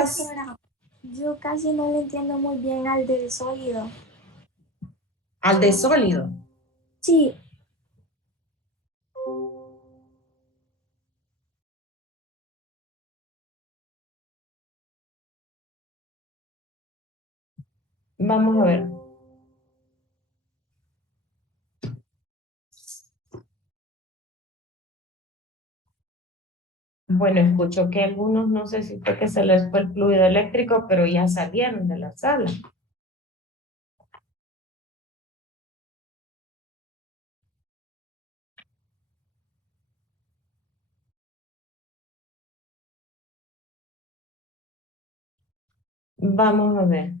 preguntas? Doctora, yo casi no le entiendo muy bien al del sólido. Al de sólido. Sí, Vamos a ver. Bueno, escucho que algunos, no sé si fue que se les fue el fluido eléctrico, pero ya salieron de la sala. Vamos a ver.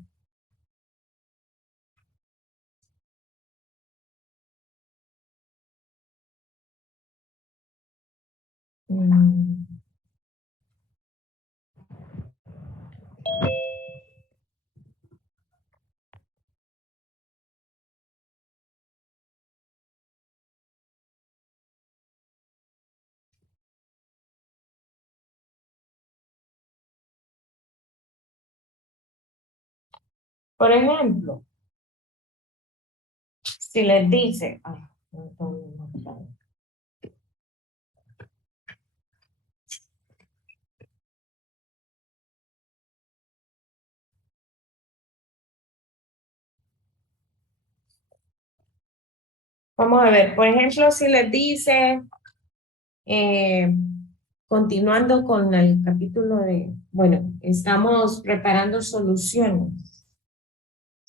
Mm. Por ejemplo, si les dice, ay, no. Vamos a ver, por ejemplo, si les dice, continuando con el capítulo de, bueno, estamos preparando soluciones,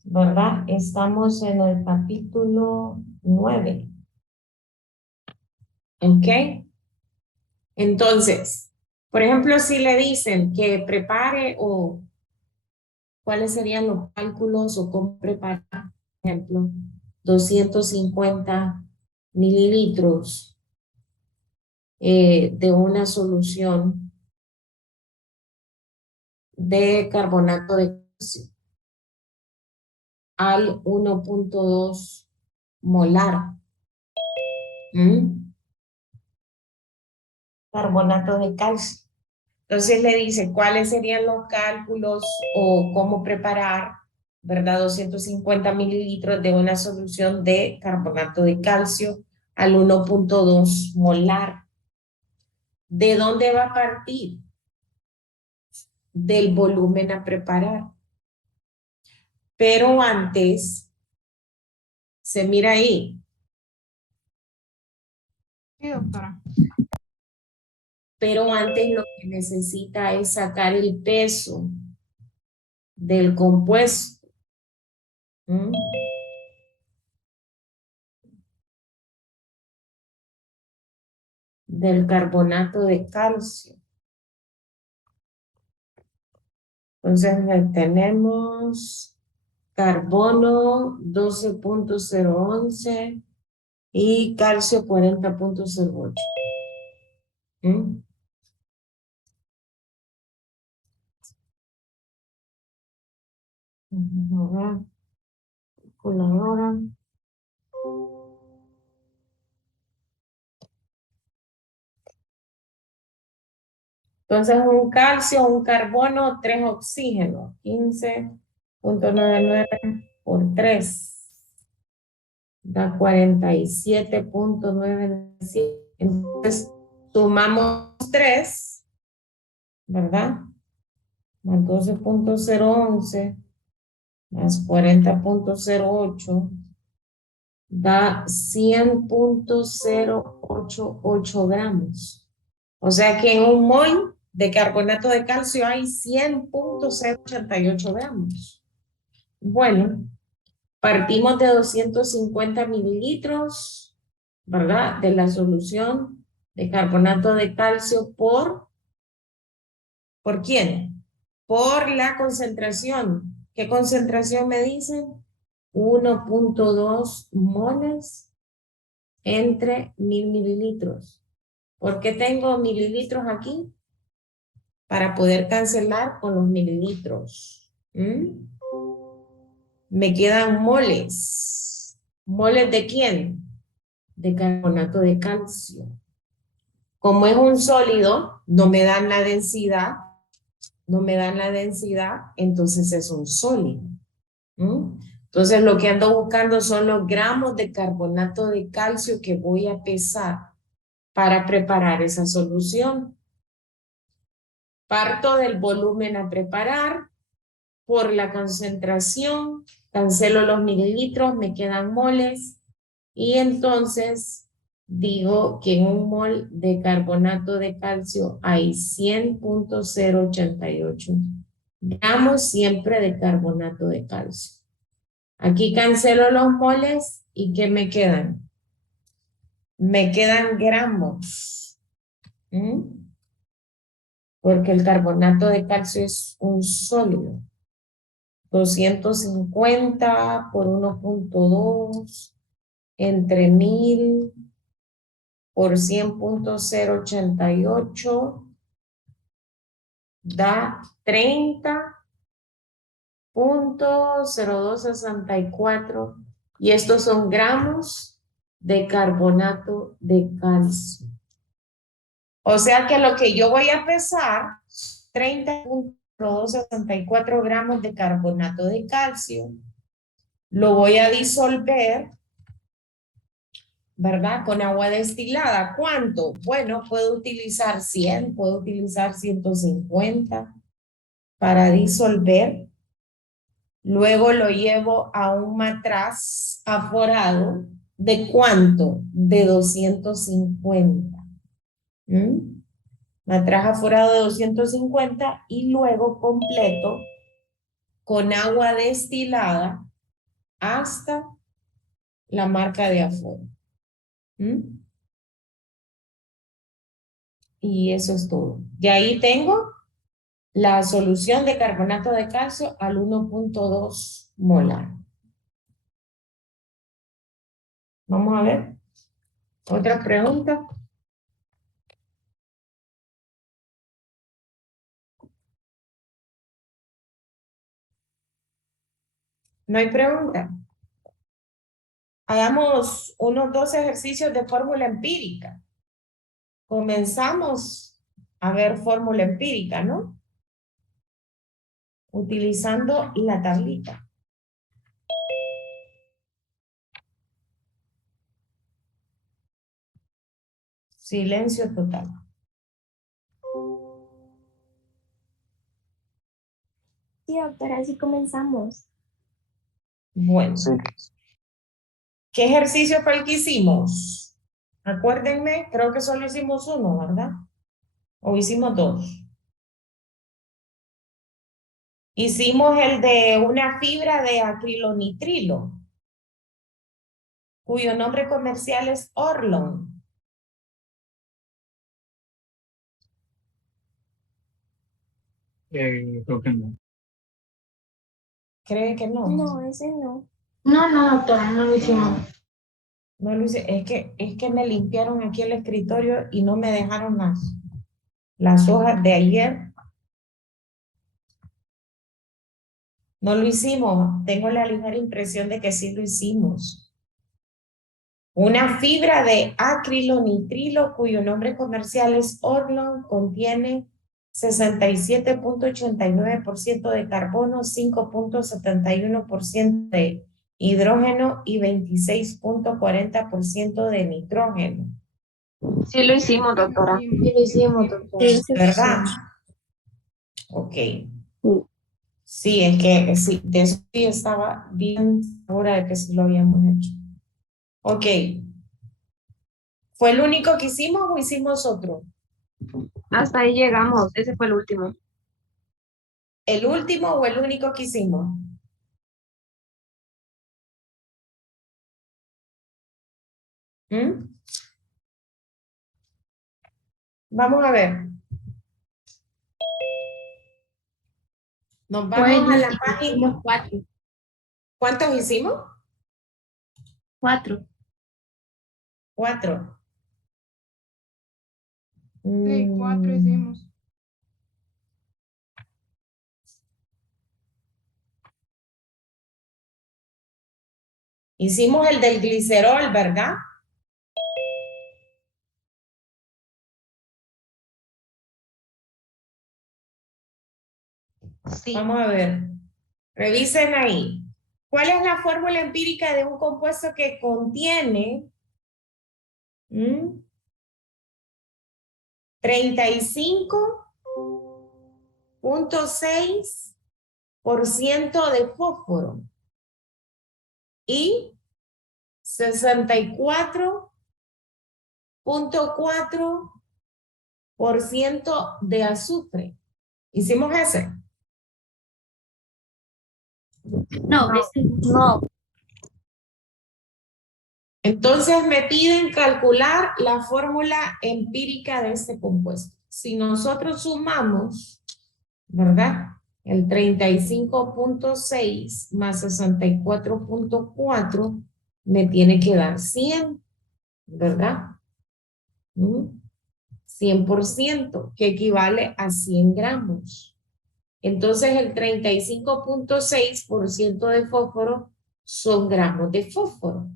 ¿verdad? Estamos en el capítulo 9. ¿Ok? Entonces, por ejemplo, si le dicen que prepare o cuáles serían los cálculos o cómo preparar, por ejemplo, 250 mililitros de una solución de carbonato de calcio al 1.2 molar. Carbonato de calcio. Entonces le dice cuáles serían los cálculos o cómo preparar, ¿verdad? 250 mililitros de una solución de carbonato de calcio al 1.2 molar. ¿De dónde va a partir? Del volumen a preparar. Pero antes, se mira ahí. Sí, doctora. Pero antes lo que necesita es sacar el peso del compuesto. Del carbonato de calcio. Entonces tenemos carbono 12.011 y calcio 40.08. Vamos a ver. Calculadora. Entonces un calcio, un carbono, 3 oxígenos. 15.99 por 3. Da 47.97. Entonces sumamos 3, ¿verdad? Más 12.011 más 40.08 da 100.088 gramos. O sea que en un mol de carbonato de calcio hay 100.088 gramos. Bueno, partimos de 250 mililitros, ¿verdad? De la solución de carbonato de calcio ¿por quién? Por la concentración. ¿Qué concentración me dicen? 1.2 moles entre 1000 mililitros. ¿Por qué tengo mililitros aquí? Para poder cancelar con los mililitros. Me quedan moles. ¿Moles de quién? De carbonato de calcio. Como es un sólido, no me dan la densidad, no me dan la densidad, entonces es un sólido. Entonces lo que ando buscando son los gramos de carbonato de calcio que voy a pesar para preparar esa solución. Parto del volumen a preparar por la concentración, cancelo los mililitros, me quedan moles y entonces digo que en un mol de carbonato de calcio hay 100.088 gramos siempre de carbonato de calcio. Aquí cancelo los moles y ¿qué me quedan? Me quedan gramos. Porque el carbonato de calcio es un sólido. 250 por 1.2 entre 1000 por 100.088 da 30.0264 y estos son gramos de carbonato de calcio. O sea que lo que yo voy a pesar, 30.264 gramos de carbonato de calcio, lo voy a disolver, ¿verdad? Con agua destilada. ¿Cuánto? Bueno, puedo utilizar 100, puedo utilizar 150 para disolver. Luego lo llevo a un matraz aforado. ¿De cuánto? De 250. Matraz aforado de 250 y luego completo con agua destilada hasta la marca de aforo. Y eso es todo. Y ahí tengo la solución de carbonato de calcio al 1.2 molar. Vamos a ver. Otra pregunta. No hay pregunta. Hagamos unos 2 ejercicios de fórmula empírica. Comenzamos a ver fórmula empírica, ¿no? Utilizando la tablita. Silencio total. Sí, doctora, así comenzamos. Bueno. ¿Qué ejercicio fue el que hicimos? Acuérdenme, creo que solo hicimos uno, ¿verdad? ¿O hicimos 2? Hicimos el de una fibra de acrilonitrilo, cuyo nombre comercial es Orlon. Creo que no. ¿Cree que no? No, ese no. No, doctora, no lo hicimos. No lo hice. Es que me limpiaron aquí el escritorio y no me dejaron las hojas de ayer. No lo hicimos. Tengo la ligera impresión de que sí lo hicimos. Una fibra de acrilonitrilo cuyo nombre comercial es Orlon contiene 67.89% de carbono, 5.71% de hidrógeno y 26.40% de nitrógeno. Sí lo hicimos, doctora. Sí lo hicimos, doctora. ¿Verdad? Ok. Sí, es que sí, de eso sí estaba bien segura de que sí lo habíamos hecho. Ok. ¿Fue el único que hicimos o hicimos otro? Hasta ahí llegamos. Ese fue el último. ¿El último o el único que hicimos? Vamos a ver. Nos vamos a la página. Hicimos 4. ¿Cuántos hicimos? 4. 4. Sí, 4 hicimos. Hicimos el del glicerol, ¿verdad? Sí. Vamos a ver. Revisen ahí. ¿Cuál es la fórmula empírica de un compuesto que contiene 35.6% de fósforo y 64.4% de azufre? ¿Hicimos ese? No, No, Entonces me piden calcular la fórmula empírica de este compuesto. Si nosotros sumamos, ¿verdad? El 35.6 más 64.4 me tiene que dar 100, ¿verdad? 100%, que equivale a 100 gramos. Entonces el 35.6% de fósforo son gramos de fósforo.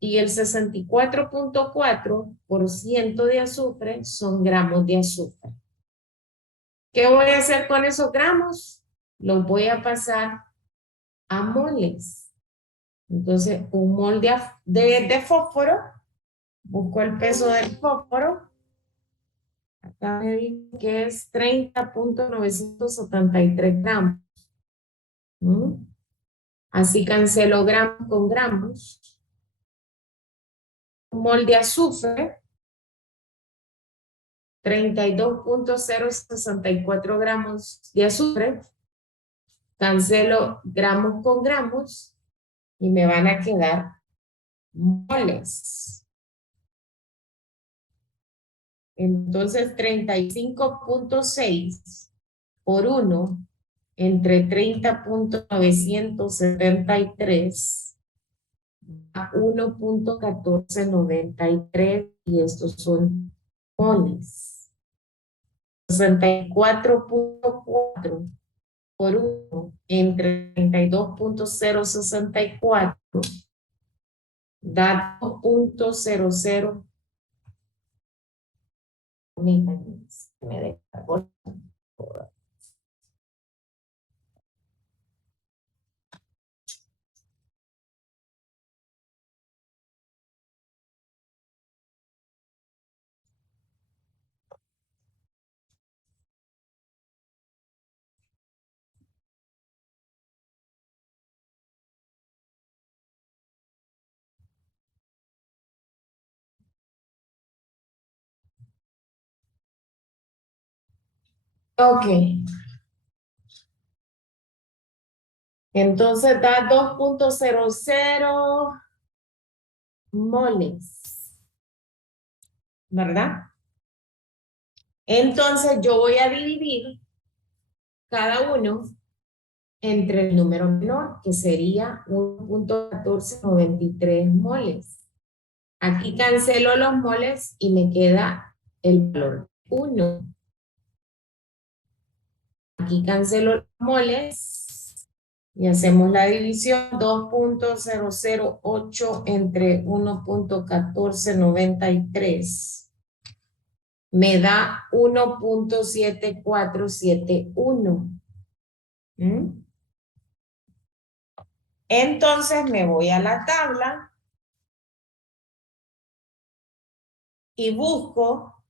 Y el 64.4% de azufre son gramos de azufre. ¿Qué voy a hacer con esos gramos? Los voy a pasar a moles. Entonces, un mol de fósforo, busco el peso del fósforo. Acá me dice que es 30.973 gramos. Así cancelo gramos con gramos. Un mol de azufre, 32.064 gramos de azufre. Cancelo gramos con gramos y me van a quedar moles. Entonces, 35.6 por 1 entre 30.973 a 1.1493 y estos son moles. 64.4 por 1 entre 32.064 da 2.00. Ok. Entonces da 2.00 moles. ¿Verdad? Entonces yo voy a dividir cada uno entre el número menor, que sería 1.1493 moles. Aquí cancelo los moles y me queda el valor 1. Aquí cancelo los moles y hacemos la división. 2.008 entre 1.1493 me da 1.7471. Entonces me voy a la tabla y busco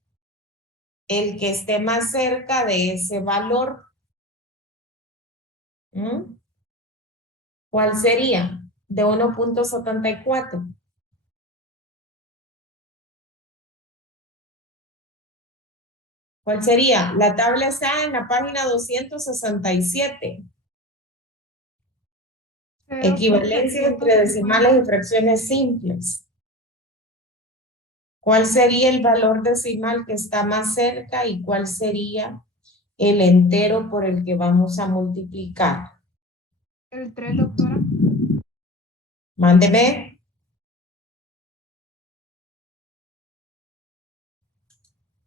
el que esté más cerca de ese valor. ¿Cuál sería? De 1.74. ¿Cuál sería? La tabla está en la página 267. Equivalencia entre decimales y fracciones simples. ¿Cuál sería el valor decimal que está más cerca y cuál sería el entero por el que vamos a multiplicar? El 3, doctora. Mándeme.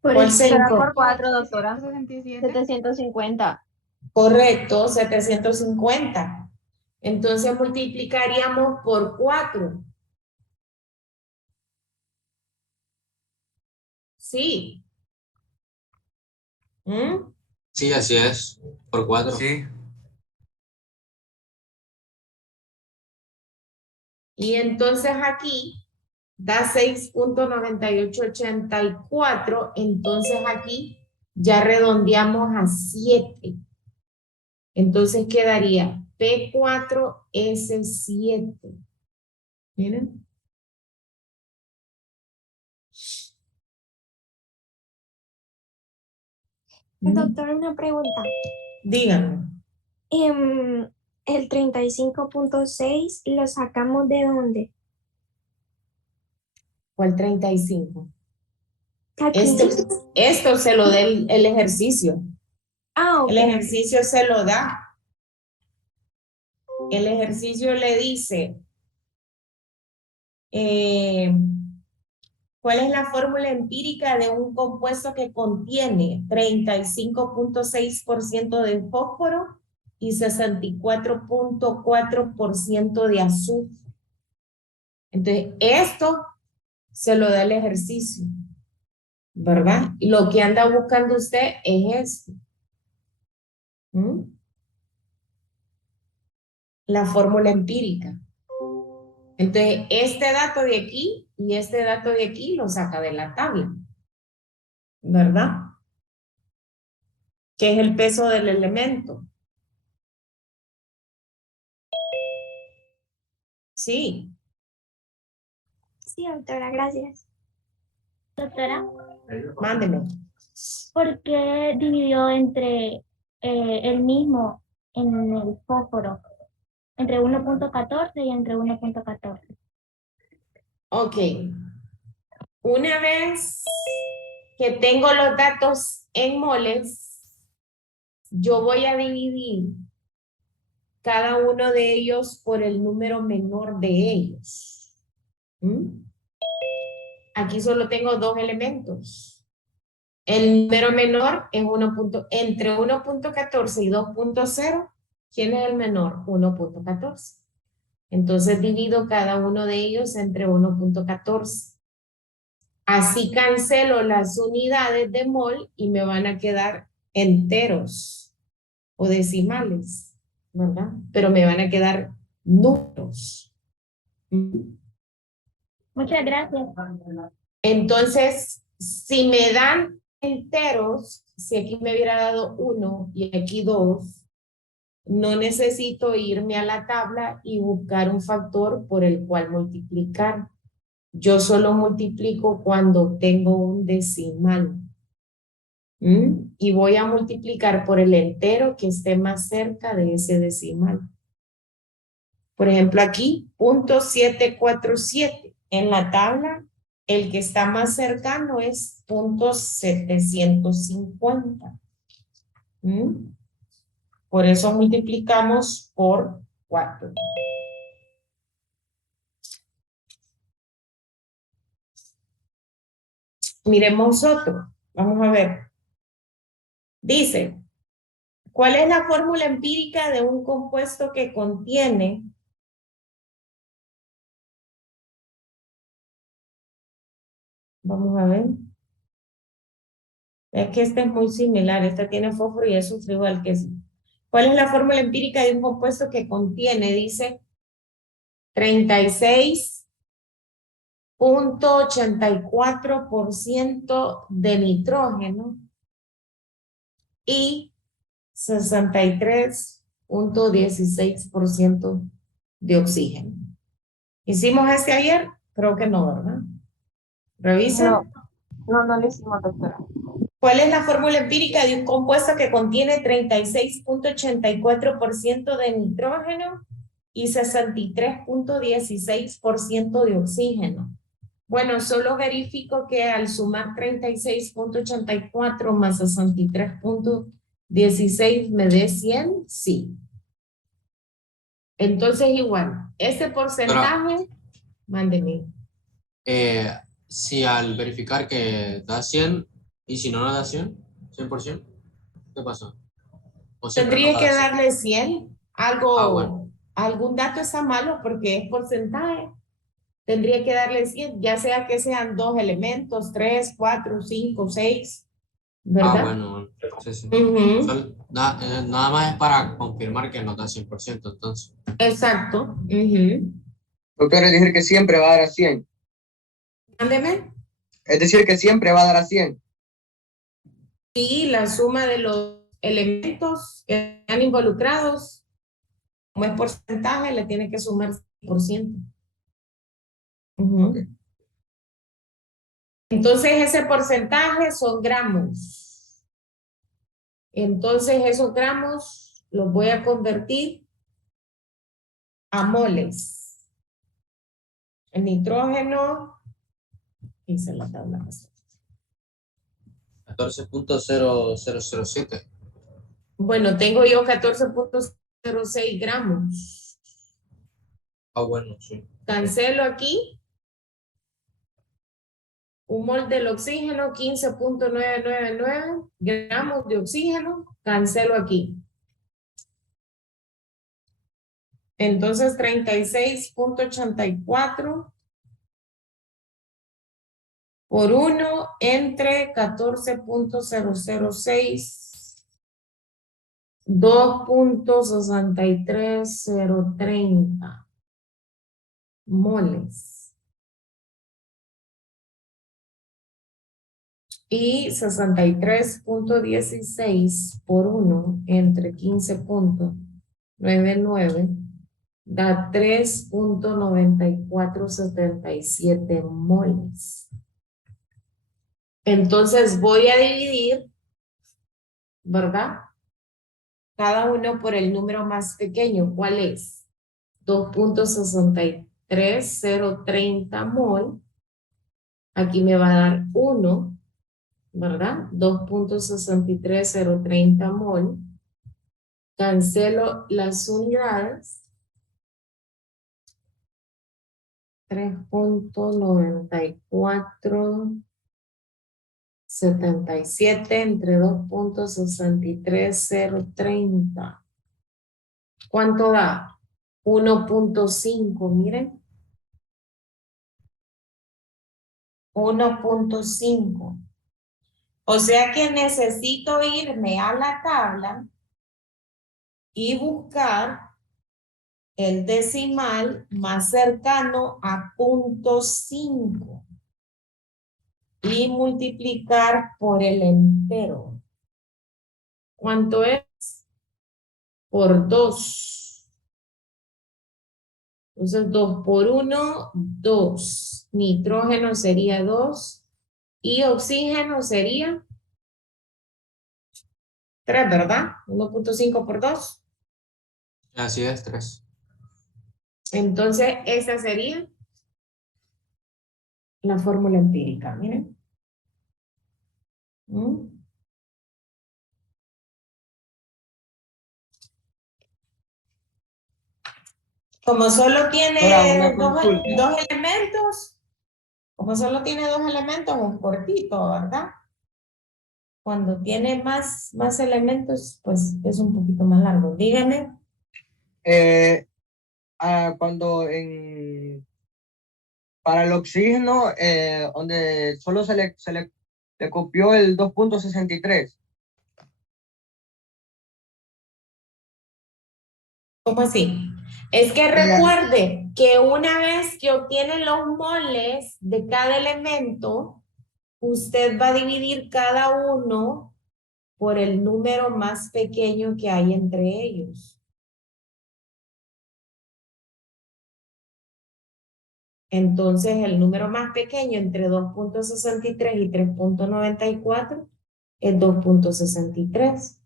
¿Cuál será sería? por 4, doctora. 767. 750. Correcto, 750. Entonces multiplicaríamos por 4. Sí. Sí, así es. Por 4. Sí. Y entonces aquí da 6.9884, entonces aquí ya redondeamos a 7. Entonces quedaría P4S7. Miren. Doctor, una pregunta. Díganme. El 35.6 lo sacamos de dónde? ¿Cuál 35? Aquí. Esto se lo da el ejercicio. Ah, ok. El ejercicio se lo da. El ejercicio le dice, ¿cuál es la fórmula empírica de un compuesto que contiene 35.6% de fósforo y 64.4% de azufre? Entonces, esto se lo da el ejercicio, ¿verdad? Y lo que anda buscando usted es esto. La fórmula empírica. Entonces, este dato de aquí y este dato de aquí lo saca de la tabla, ¿verdad? ¿Qué es el peso del elemento? Sí. Sí, doctora, gracias. Doctora, Mándeme. ¿por qué dividió entre el mismo en el fósforo? Entre 1.14 y entre 1.14. Ok. Una vez que tengo los datos en moles, yo voy a dividir cada uno de ellos por el número menor de ellos. Aquí solo tengo dos elementos. El número menor es entre 1.14 y 2.0. ¿Quién es el menor? 1.14. Entonces divido cada uno de ellos entre 1.14. Así cancelo las unidades de mol y me van a quedar enteros o decimales, ¿verdad? Pero me van a quedar números. Muchas gracias. Entonces, si me dan enteros, si aquí me hubiera dado 1 y aquí 2, no necesito irme a la tabla y buscar un factor por el cual multiplicar. Yo solo multiplico cuando tengo un decimal. Y voy a multiplicar por el entero que esté más cerca de ese decimal. Por ejemplo, aquí, 0.747. En la tabla, el que está más cercano es 0.750. Por eso multiplicamos por 4. Miremos otro. Vamos a ver. Dice, ¿cuál es la fórmula empírica de un compuesto que contiene Vamos a ver. Es que este es muy similar. Este tiene fósforo y azufre igual que ese. ¿Cuál es la fórmula empírica de un compuesto que contiene? Dice 36.84% de nitrógeno y 63.16% de oxígeno. ¿Hicimos este ayer? Creo que no, ¿verdad? Revisa. No lo hicimos, doctora. ¿Cuál es la fórmula empírica de un compuesto que contiene 36.84% de nitrógeno y 63.16% de oxígeno? Bueno, solo verifico que al sumar 36.84 más 63.16 me dé 100, sí. Entonces igual, ese porcentaje, mándeme. Si al verificar que da 100 y si no da 100%, ¿qué pasó? ¿O siempre Tendría nos que da 100? darle 100. Bueno. Algún dato está malo porque es porcentaje. Tendría que darle 100, ya sea que sean 2 elementos, 3, 4, 5, 6. ¿verdad? Bueno, sí, sí. Ujú, Nada más es para confirmar que nos da 100%, entonces. exacto. Ujú. Doctor, es decir que siempre va a dar a 100. Mándeme. Es decir que siempre va a dar a 100. Sí, la suma de los elementos que están involucrados, como es porcentaje, le tiene que sumar 100%. Ujú. Ok. Entonces, ese porcentaje son gramos. Entonces, esos gramos los voy a convertir a moles. El nitrógeno, hice la tabla. 14.0007. Bueno, tengo yo 14.06 gramos. Bueno, sí. Cancelo aquí. Un mol del oxígeno, 15.999 gramos de oxígeno. Cancelo aquí. Entonces, 36.84 por 1 entre 14.006, 2.630 moles. Y 63.16 por 1 entre 15.99 da 3.9477 moles. Entonces voy a dividir, ¿verdad? Cada uno por el número más pequeño. ¿Cuál es? 2.63030 mol. Aquí me va a dar 1, ¿verdad? 2.63030 mol. Cancelo las unidades. 3.9477 entre 2.63030. ¿Cuánto da? 1.5, miren. 1.5. O sea que necesito irme a la tabla y buscar el decimal más cercano a 0.5 y multiplicar por el entero. ¿Cuánto es? Por 2. Entonces 2 por 1, 2. Nitrógeno sería 2 y oxígeno sería 3, ¿verdad? 1.5 por 2. Así es, 3. Entonces esa sería la fórmula empírica, miren. Como solo tiene Ahora una consulta. dos elementos, como solo tiene dos elementos, es cortito, ¿verdad? Cuando tiene más elementos, pues es un poquito más largo. Dígame. Cuando para el oxígeno, donde solo se le copió el 2.63. ¿Cómo así? Es que recuerde que una vez que obtiene los moles de cada elemento, usted va a dividir cada uno por el número más pequeño que hay entre ellos. Entonces, el número más pequeño entre 2.63 y 3.94 es 2.63.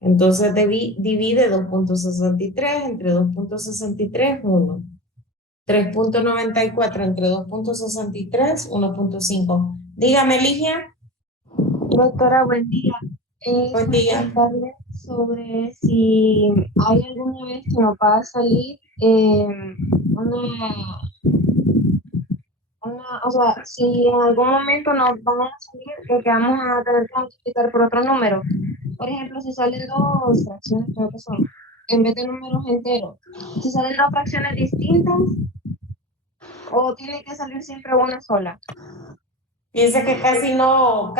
Entonces, divide 2.63 entre 2.63, 1. 3.94 entre 2.63, 1.5. Dígame, Ligia. Doctora, buen día. Buen día. Preguntarle sobre si hay alguna vez que nos va a salir o sea, si en algún momento nos van a salir que vamos a tener que multiplicar por otro número. Por ejemplo, si salen dos fracciones, creo que son, en vez de números enteros, si salen dos fracciones distintas, o tiene que salir siempre una sola. Dice que casi no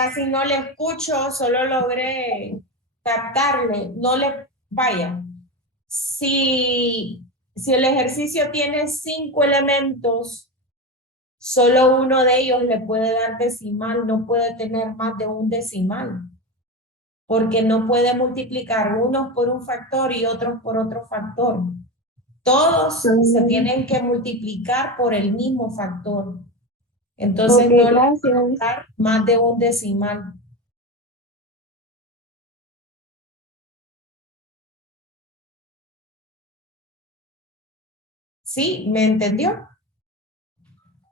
le escucho, solo logré captarle, no le, vaya. Si el ejercicio tiene 5 elementos, solo uno de ellos le puede dar decimal, no puede tener más de un decimal, porque no puede multiplicar unos por un factor y otros por otro factor. Todos se tienen que multiplicar por el mismo factor. Entonces Ok, no le gracias. puedo dar más de un decimal. ¿Sí? ¿Me entendió?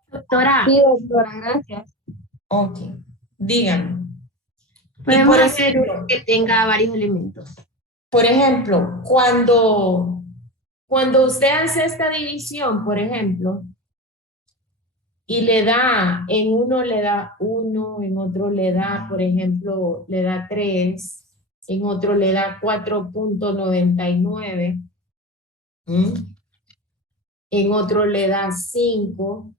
Doctora, Sí, doctora, gracias. Ok. Díganme. Y podemos por hacer uno ejemplo, que tenga varios elementos. cuando usted hace esta división, por ejemplo, y le da, en uno le da 1, en otro le da, por ejemplo, le da 3, en otro le da 4.99, en otro le da 5.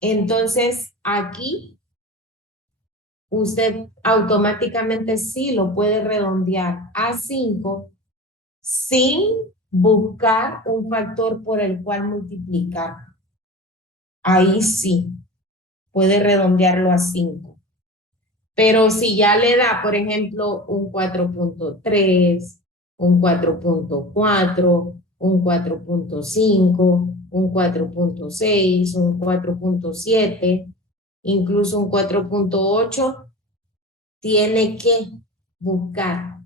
Entonces, aquí usted automáticamente sí lo puede redondear a 5 sin buscar un factor por el cual multiplicar. Ahí sí, puede redondearlo a 5. Pero si ya le da, por ejemplo, un 4.3, un 4.4, un 4.5, un 4.6, un 4.7, incluso un 4.8, tiene que buscar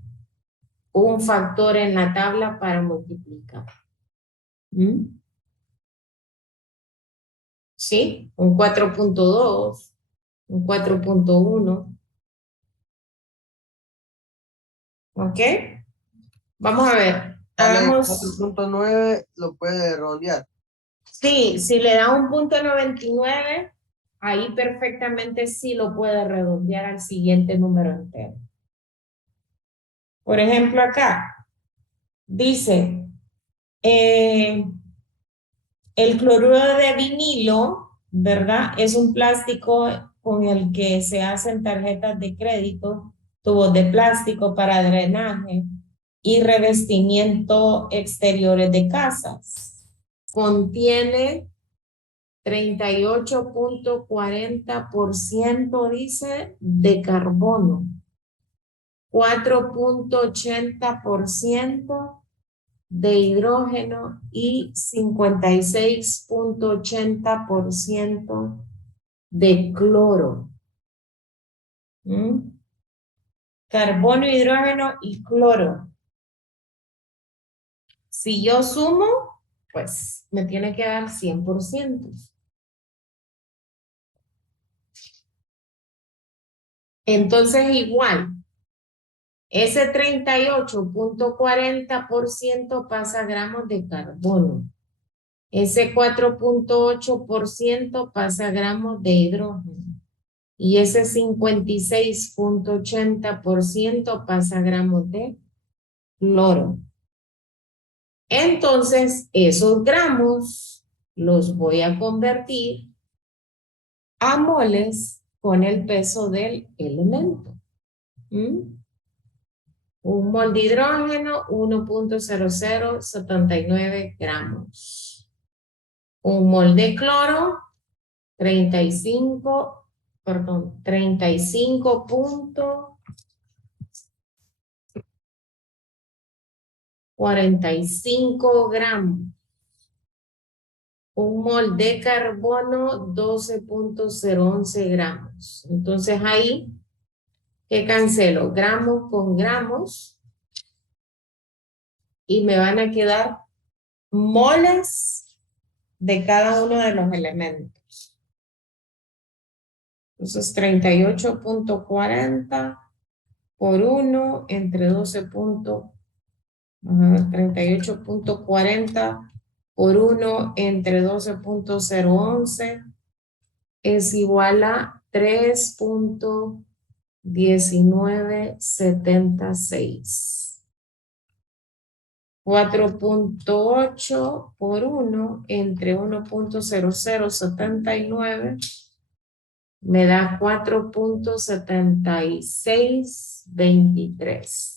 un factor en la tabla para multiplicar. ¿Sí? Un 4.2, un 4.1. ¿Ok? Vamos a ver. Sale Hagamos. 4.9, lo puede redondear. Sí, si le da un punto 99, ahí perfectamente sí lo puede redondear al siguiente número entero. Por ejemplo, acá dice, el cloruro de vinilo, ¿verdad? Es un plástico con el que se hacen tarjetas de crédito, tubos de plástico para drenaje y revestimiento exteriores de casas. Contiene 38.40% dice de carbono, 4.80% de hidrógeno y 56.80% de cloro. Carbono, hidrógeno y cloro. Si yo sumo, pues me tiene que dar 100%. Entonces igual, ese 38.40% pasa a gramos de carbono. Ese 4.8% pasa a gramos de hidrógeno. Y ese 56.80% pasa a gramos de cloro. Entonces, esos gramos los voy a convertir a moles con el peso del elemento. Un mol de hidrógeno, 1.0079 gramos. Un mol de cloro, 35.45 gramos. Un mol de carbono, 12.011 gramos. Entonces ahí, ¿qué cancelo? Gramos con gramos. Y me van a quedar moles de cada uno de los elementos. Entonces 38.40 por 1 entre 38.40 por 1 entre 12.011 es igual a 3.1976. 4.8 por 1 entre 1.0079 Me da 4.7623.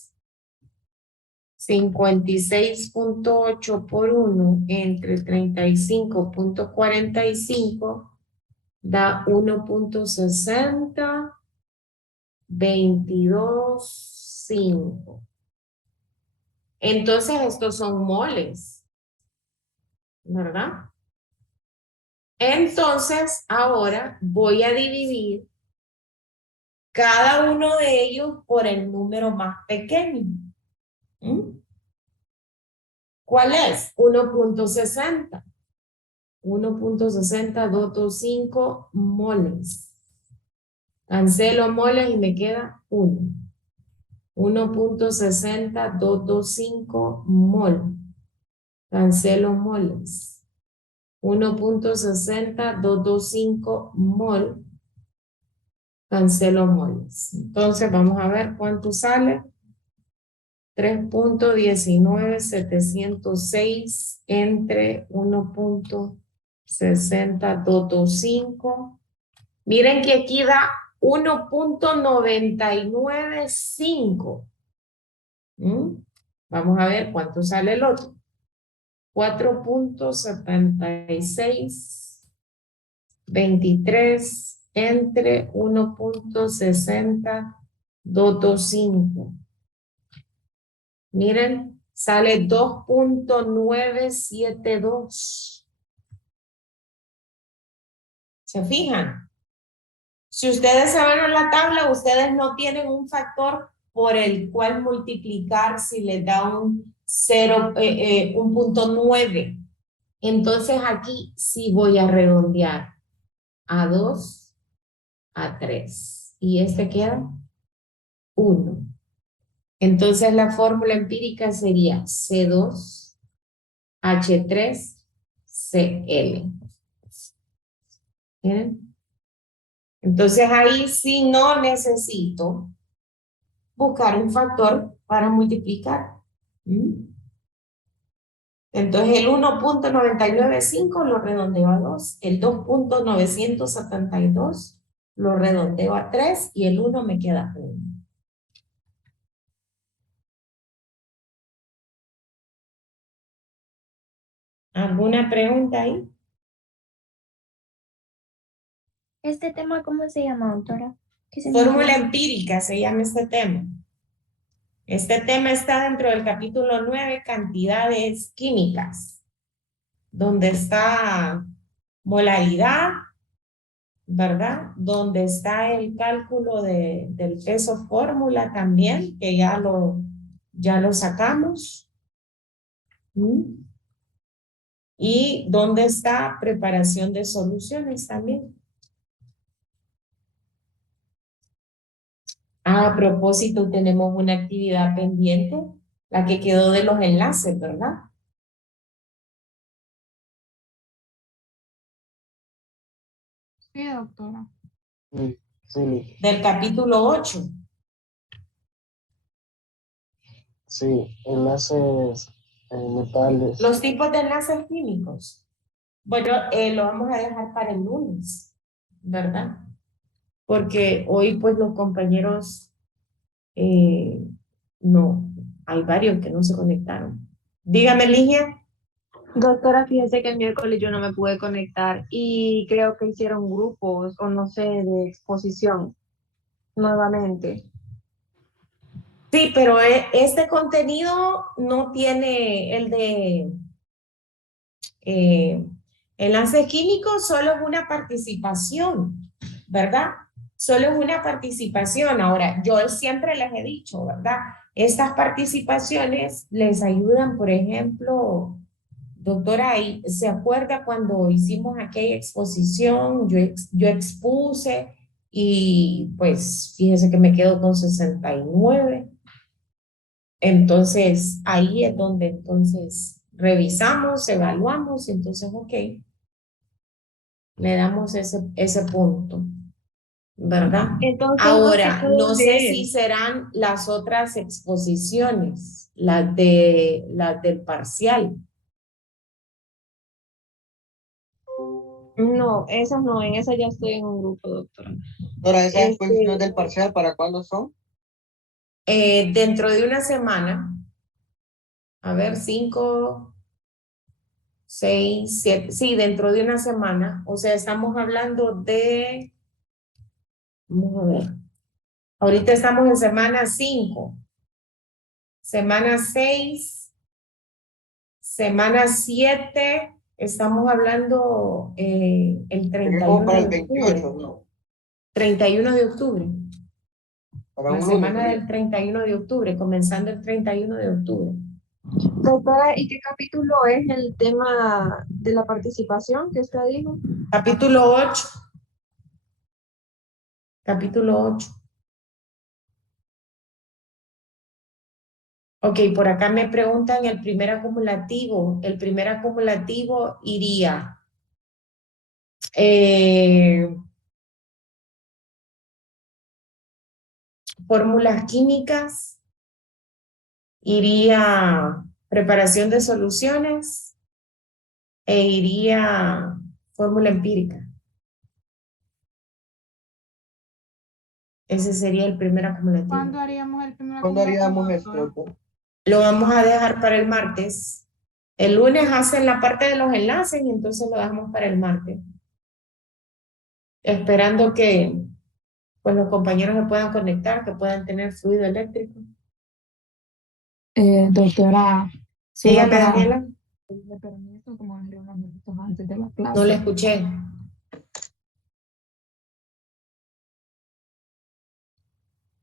56.8 por 1 entre 35.45 da 1.60, 22.5. Entonces estos son moles, ¿verdad? Entonces ahora voy a dividir cada uno de ellos por el número más pequeño. ¿Cuál es? 1.60. 1.60225 moles. Cancelo moles y me queda 1. 1.60225 mol. Cancelo moles. 1.60225 mol. Cancelo moles. Entonces vamos a ver cuánto sale. 3.19706 entre 1.60225. Miren que aquí da 1.995. Vamos a ver cuánto sale el otro. 4.7623 entre 1.60225. Miren, sale 2.972. ¿Se fijan? Si ustedes se ven en la tabla, ustedes no tienen un factor por el cual multiplicar si les da un 1.9. Entonces aquí sí voy a redondear a 2, a 3. Y este queda 1. Entonces la fórmula empírica sería C2H3Cl. ¿Bien? Entonces ahí sí no necesito buscar un factor para multiplicar. Entonces el 1.995 lo redondeo a 2, el 2.972 lo redondeo a 3 y el 1 me queda 1. ¿Alguna pregunta ahí? ¿Este tema cómo se llama, doctora? ¿Qué Fórmula significa? empírica se llama este tema. Este tema está dentro del capítulo 9, cantidades químicas, donde está molaridad, ¿verdad? Donde está el cálculo del peso fórmula también, que ya lo sacamos. Y donde está preparación de soluciones también. A propósito, tenemos una actividad pendiente, la que quedó de los enlaces, ¿verdad? Sí, doctora. Sí, Del capítulo 8. sí, enlaces metales. Los tipos de enlaces químicos. Bueno, lo vamos a dejar para el lunes, ¿verdad? Porque hoy pues los compañeros, no, hay varios que no se conectaron. Dígame, Ligia. Doctora, fíjese que el miércoles yo no me pude conectar y creo que hicieron grupos o no sé, de exposición nuevamente. Sí, pero este contenido no tiene el de enlaces químicos, solo es una participación, ¿verdad? Solo es una participación. Ahora, yo siempre les he dicho, ¿verdad? Estas participaciones les ayudan, por ejemplo, doctora, ¿se acuerda cuando hicimos aquella exposición? Yo expuse y pues fíjese que me quedo con 69. Entonces, ahí es donde entonces revisamos, evaluamos, entonces, ok, le damos ese punto, ¿verdad? Entonces, Ahora, ¿dónde no sé es? si serán las otras exposiciones, las del parcial. No, esas no, en esas ya estoy en un grupo, doctora. Doctora, esas Este, exposiciones del parcial, ¿para cuándo son? Dentro de una semana, a ver, 5, 6, 7, sí, dentro de una semana. O sea, estamos hablando de, vamos a ver, ahorita estamos en semana 5, semana 6, semana 7, estamos hablando el Sería como 31 para de el octubre. 28, ¿no? 31 de octubre. Para La un lunes semana sería. del 31 de octubre, comenzando el 31 de octubre. doctora, ¿y qué capítulo es el tema de la participación que usted dijo? Capítulo 8. Capítulo 8. Ok, por acá me preguntan el primer acumulativo. El primer acumulativo iría fórmulas químicas, iría preparación de soluciones e iría fórmula empírica. Ese sería el primer acumulativo. ¿Cuándo haríamos el primer ¿Cuándo acumulativo, haríamos esto, doctora? doctor? Lo vamos a dejar para el martes. El lunes hacen la parte de los enlaces y entonces lo dejamos para el martes. Esperando que pues, los compañeros se puedan conectar, que puedan tener fluido eléctrico. Doctora, Sígame, Daniela. pedirle permiso como unos minutos antes de la No clase. le escuché.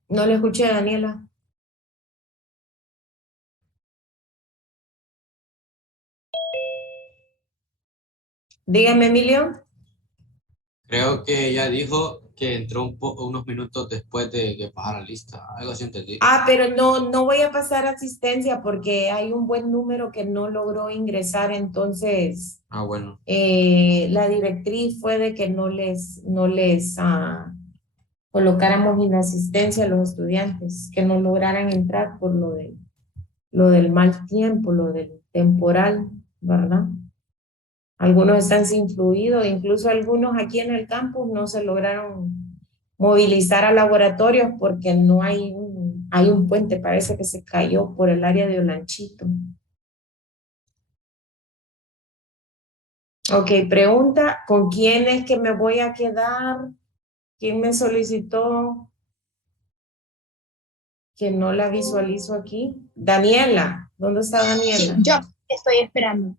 No le escuché, Daniela. Dígame, Emilio. Creo que ella dijo que entró unos minutos después de que pasara lista. Algo así entendí. Ah, pero no voy a pasar asistencia porque hay un buen número que no logró ingresar, entonces Ah, bueno. la directriz fue de que no les colocáramos inasistencia a los estudiantes, que no lograran entrar por lo del mal tiempo, lo del temporal, ¿verdad? Algunos están sin fluido, incluso algunos aquí en el campus no se lograron movilizar a laboratorios porque no hay un puente, parece que se cayó por el área de Olanchito. Ok, pregunta, ¿con quién es que me voy a quedar? ¿Quién me solicitó? Que no la visualizo aquí. Daniela, ¿dónde está Daniela? Sí, yo estoy esperando.